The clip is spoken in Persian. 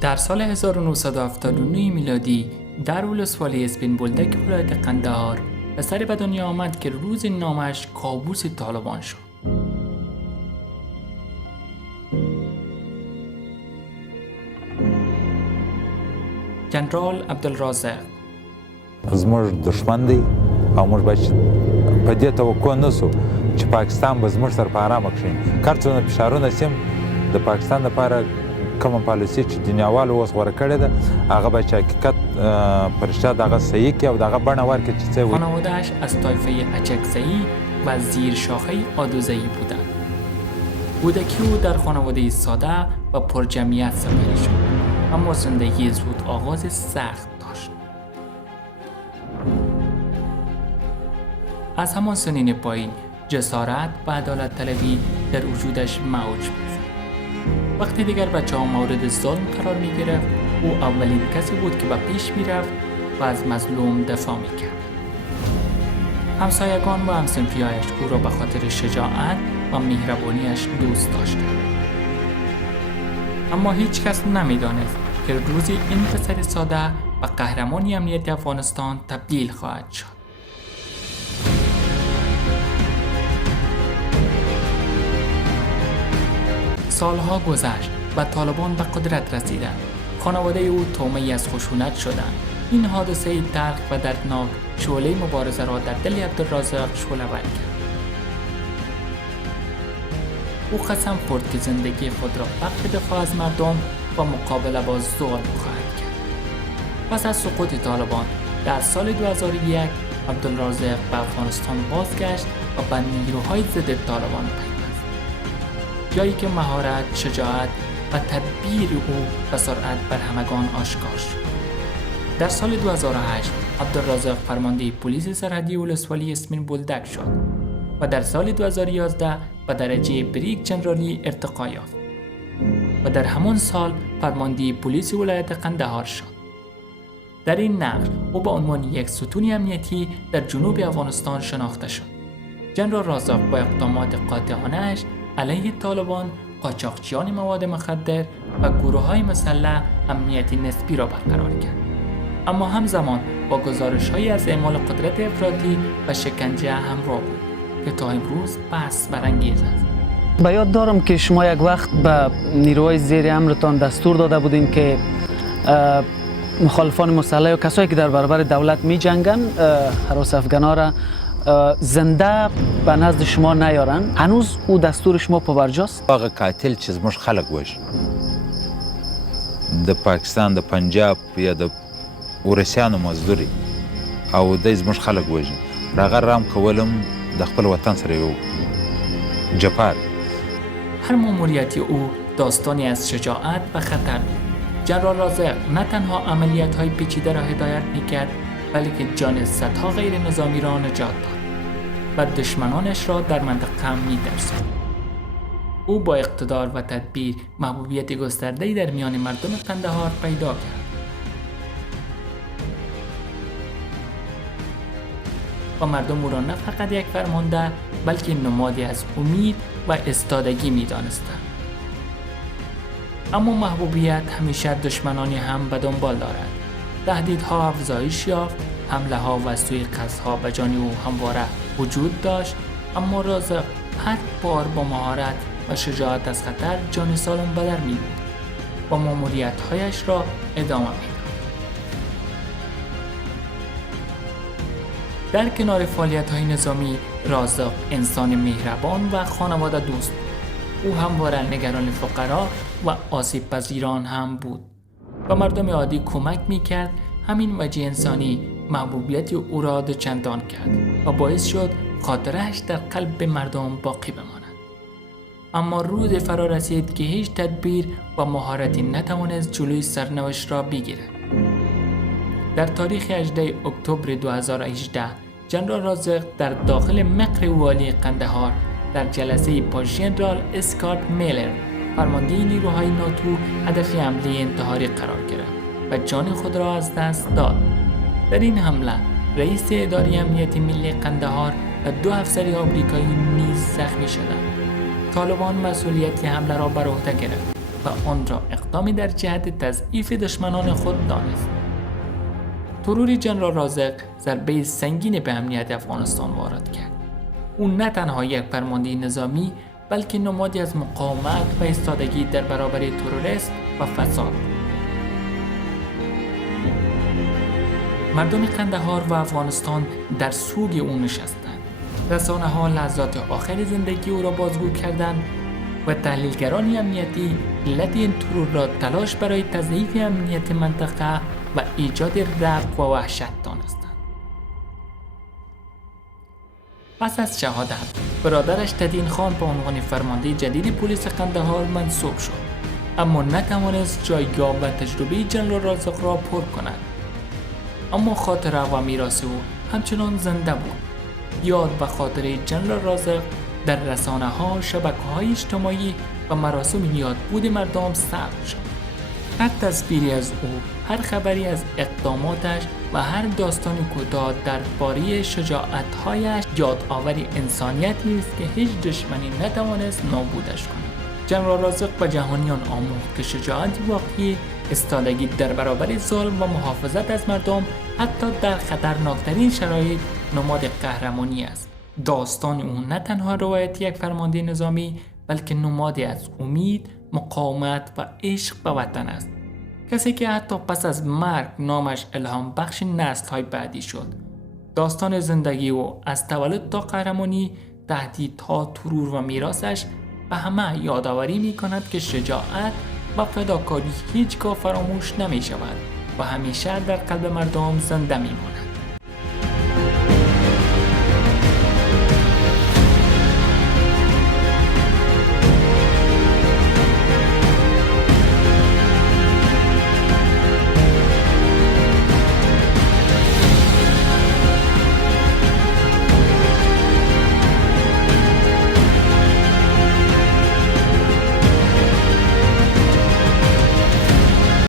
در سال 1979 میلادی در ولسوالی اسپین بولدک ولایت قندهار پسری به دنیا آمد که روز نامش کابوس طالبان شد. جنرال عبدالرازق زموږ دشمن دی او موږ باید په دې توقع نسو چې پاکستان به زموږ سره په آرامه کښېني. هر څومره فشارونه سیم د پاکستان لپاره کومه پالیسي چې دنیاوالو اوس غوره کړې ده هغه باید چې حقیقت په رښتیا دغه صحیح کړي او دغه بڼه ورکړي چې څه وي. خانواده‌اش از طایفه اچکزئی و زیر شاخه آدوزئی بودند. کودکی او در خانواده ساده و پرجمعیت سپری شد، اما زندگی زود آغاز سخت داشت. از همان سنین پایین جسارت و عدالت طلبی در وجودش موج می‌زد. وقتی دیگر بچه‌ها مورد ظلم قرار می‌گرفت، او اولین کسی بود که به پیش می‌رفت و از مظلوم دفاع می‌کرد. همسایگان و همصنفی‌هایش او را به خاطر شجاعت و مهربانیش دوست داشتند. اما هیچ کس نمی‌دانست که روزی این پسر ساده و قهرمانی امنیت افغانستان تبدیل خواهد شد. سالها گذشت و طالبان به قدرت رسیدند. خانواده او طعمه‌ای از خشونت شدند. این حادثه تلخ و دردناک شعله مبارزه را در دل عبدالرازق شعله‌ور کرد. او قسم خورد که زندگی خود را وقف دفاع از مردم و مقابله با ظلم خواهد کرد. پس از سقوط طالبان در سال 2001 عبدالرازق به افغانستان بازگشت و به نیروهای ضد طالبان پیوست، جایی که مهارت، شجاعت و تدبیر او به سرعت بر همگان آشکار شد. در سال 2008 عبدالرازق فرمانده پلیس سرحدی ولسوالی اسپین بولدک شد و در سال 2011 به درجه بریگ جنرالی ارتقا یافت و در همان سال فرمانده پلیس ولایت قندهار شد. در این نقش او به عنوان یک ستون امنیتی در جنوب افغانستان شناخته شد. جنرال رازق با اقدامات قاطعانه‌اش علیه طالبان، قاچاقچیان مواد مخدر و گروه‌های مسلح امنیتی نسبی را برقرار کرد، اما همزمان با گزارش‌هایی از اعمال قدرت افراطی و شکنجه همراه بود که تا امروز بحث برانگیز است. به یاد دارم که شما یک وقت به نیروهای زیر امرتان دستور داده بودین که مخالفان مسلح و کسایی که در برابر دولت می جنگن هراس افغانا را زنده به نزد شما نیارن. هنوز او دستور شما پابرجاست؟ هغه قاتل چې زموږ خلک وژني د پاکستان د پنجاب یا د ورسیانو مزدوري او دی زموږ خلک وژني د هغه رام کولم د خپل وطن سره یو جپار. هر ماموریت او داستانی از شجاعت و خطر بود. جنرال رازق نه تنها عملیات‌های پیچیده را هدایت می‌کرد، بلکه جان صدها غیر نظامی را نجات داد و دشمنانش را در منطقه می‌ترساند. او با اقتدار و تدبیر محبوبیت گسترده‌ای در میان مردم قندهار پیدا کرد و مردم او را نه فقط یک فرمانده بلکه نمادی از امید و استادگی می‌دانستند. اما محبوبیت همیشه دشمنانی هم به دنبال دارد. تهدیدها افزایش یافت، حمله ها و سوءقصدها به جان او همواره وجود داشت، اما رازق هر بار با مهارت و شجاعت از خطر جان سالم به در می بود و ماموریت‌هایش را ادامه می‌داد. در کنار فعالیت‌های نظامی، رازق انسان مهربان و خانواده دوست بود. او همواره نگران فقرا و آسیب پذیران هم بود و مردم عادی کمک میکرد. همین وجه انسانی محبوبیت او را دوچندان کرد و باعث شد خاطرهش در قلب مردم باقی بماند. اما روز فرا رسید که هیچ تدبیر و مهارتی نتوانست جلوی سرنوشت را بگیرد. در تاریخ 18 اکتبر 2018 جنرال رازق در داخل مقر والی قندهار در جلسه با ژنرال اسکات میلر فرمانده نیروهای ناتو هدف حمله انتحاری قرار گرفت و جان خود را از دست داد. در این حمله رئیس اداره امنیت ملی قندهار و 2 افسر آمریکایی نیز زخمی شدند. طالبان مسئولیت حمله را بر عهده گرفت و آن را اقدامی در جهت تضعیف دشمنان خود دانست. ترور جنرال رازق ضربه سنگین به امنیت افغانستان وارد کرد. او نه تنها یک فرمانده نظامی بلکه نمادی از مقاومت و ایستادگی در برابر تروریسم و فساد. مردم قندهار و افغانستان در سوگ او نشستند. رسانه‌ها لحظات آخر زندگی او را بازگو کردند و تحلیلگران امنیتی علت این ترور را تلاش برای تضعیف امنیت منطقه و ایجاد رعب و وحشت دانستند. پس از شهادت، برادرش تدین خان به عنوان فرمانده جدید پلیس قندهار منصوب شد، اما نتوانست جایگاه و تجربه جنرال رازق را پر کند. اما خاطره و میراث او همچنان زنده بود. یاد و خاطره جنرال رازق در رسانه‌ها، شبکه‌های اجتماعی و مراسم یادبود مردم ثبت شد. هر تصویری از او، هر خبری از اقداماتش و هر داستان کوتاه درباره شجاعت‌هایش یادآوری انسانیتی است که هیچ دشمنی نتوانست نابودش کند. جنرال رازق به جهانیان آموخت که شجاعت واقعی ایستادگی در برابر ظلم و محافظت از مردم حتی در خطرناکترین شرایط نماد قهرمانی است. داستان او نه تنها روایت یک فرمانده نظامی بلکه نمادی از امید، مقاومت و عشق به وطن است. کسی که حتی پس از مرگ نامش الهام بخش نسل‌های بعدی شد. داستان زندگی او از تولد تا قهرمانی، تهدیدها، ترور و میراثش به همه یادآوری می‌کند که شجاعت و فداکاری هیچگاه فراموش نمی‌شود و همیشه در قلب مردم زنده می‌ماند.